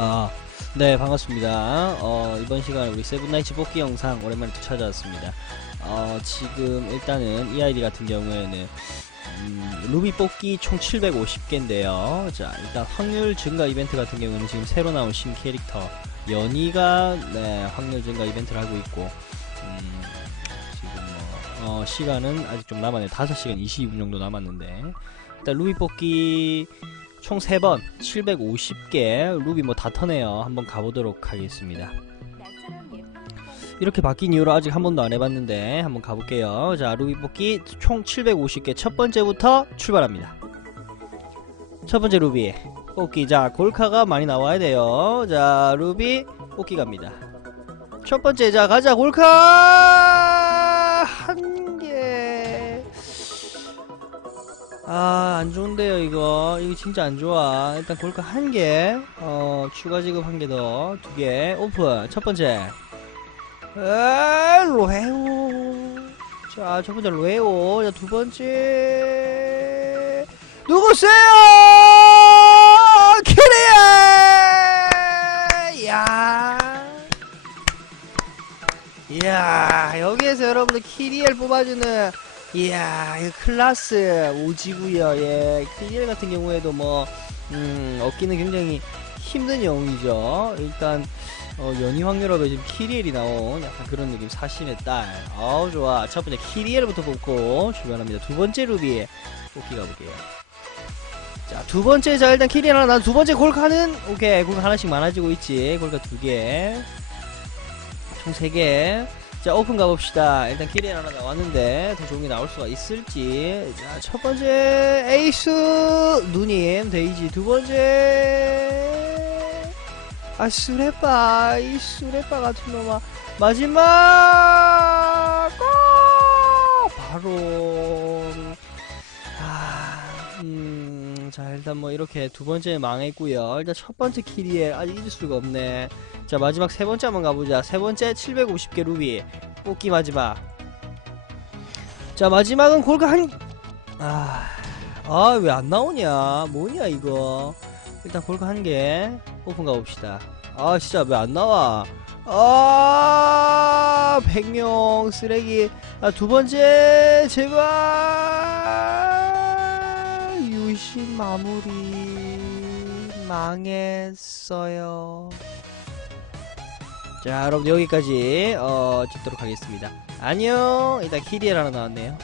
아, 네, 반갑습니다. 어, 이번 시간에 우리 세븐나이츠 뽑기 영상 오랜만에 또 찾아왔습니다. 어, 지금 일단은 이 아이디 같은 경우에는, 음, 루비 뽑기 총 750개인데요. 자, 일단 확률 증가 이벤트 같은 경우는 지금 새로 나온 신 캐릭터, 연희가, 네, 확률 증가 이벤트를 하고 있고, 음, 지금 뭐, 어, 시간은 아직 좀 남았네. 5시간 22분 정도 남았는데, 일단 루비 뽑기 총 3번 750개 루비 뭐 다 터네요. 한번 가보도록 하겠습니다. 이렇게 바뀐 이후로 아직 한 번도 안 해봤는데 한번 가볼게요. 자 루비 뽑기 총 750개. 첫 번째부터 출발합니다. 첫 번째 루비 뽑기. 자 골카가 많이 나와야 돼요. 자 루비 뽑기 갑니다. 첫 번째 자 가자 골카 아, 안 좋은데요, 이거. 이거 진짜 안 좋아. 일단 골카 한 개, 어, 추가 지급 한 개 더, 두 개, 오픈. 첫 번째. 에, 로헤오. 자, 첫 번째 로헤오. 자, 두 번째. 누구세요? 키리에! 야 이야, 여기에서 여러분들 키리엘 뽑아주는 이야, 이거 클라스 오지구요. 예, 키리엘 같은 경우에도 뭐, 음, 얻기는 굉장히 힘든 영웅이죠. 일단, 어, 연희 확률업에 지금 키리엘이 나온 약간 그런 느낌 사신의 딸. 아우, 좋아. 첫 번째 키리엘부터 뽑고 출발합니다. 두 번째 루비 뽑기 가볼게요. 자, 두 번째, 자, 일단 키리엘 하나, 난 두 번째 골카는, 오케이, 골카 하나씩 많아지고 있지. 골카 두 개. 총 세 개. 자 오픈 가봅시다. 일단 키리엔 하나 나왔는데 더 좋은 게 나올 수가 있을지. 자 첫 번째 에이스 누님 데이지. 두 번째 아 수레빠 이 수레빠 같은 놈아 마지막 꼭 음 자 일단 뭐 이렇게 두 번째 망했고요. 일단 첫 번째 키리에 아직 잊을 수가 없네. 자 마지막 세 번째 한번 가보자. 세 번째 750개 루비. 뽑기 마지막. 자 마지막은 골카 한아 왜 안 나오냐? 뭐냐 이거? 일단 골카 한개 오픈 가봅시다. 아 진짜 왜 안 나와? 아 백룡 쓰레기. 아 두 번째 제발 마무리 망했어요. 자 여러분 여기까지 어 찍도록 하겠습니다. 안녕! 일단 키리엘 하나 나왔네요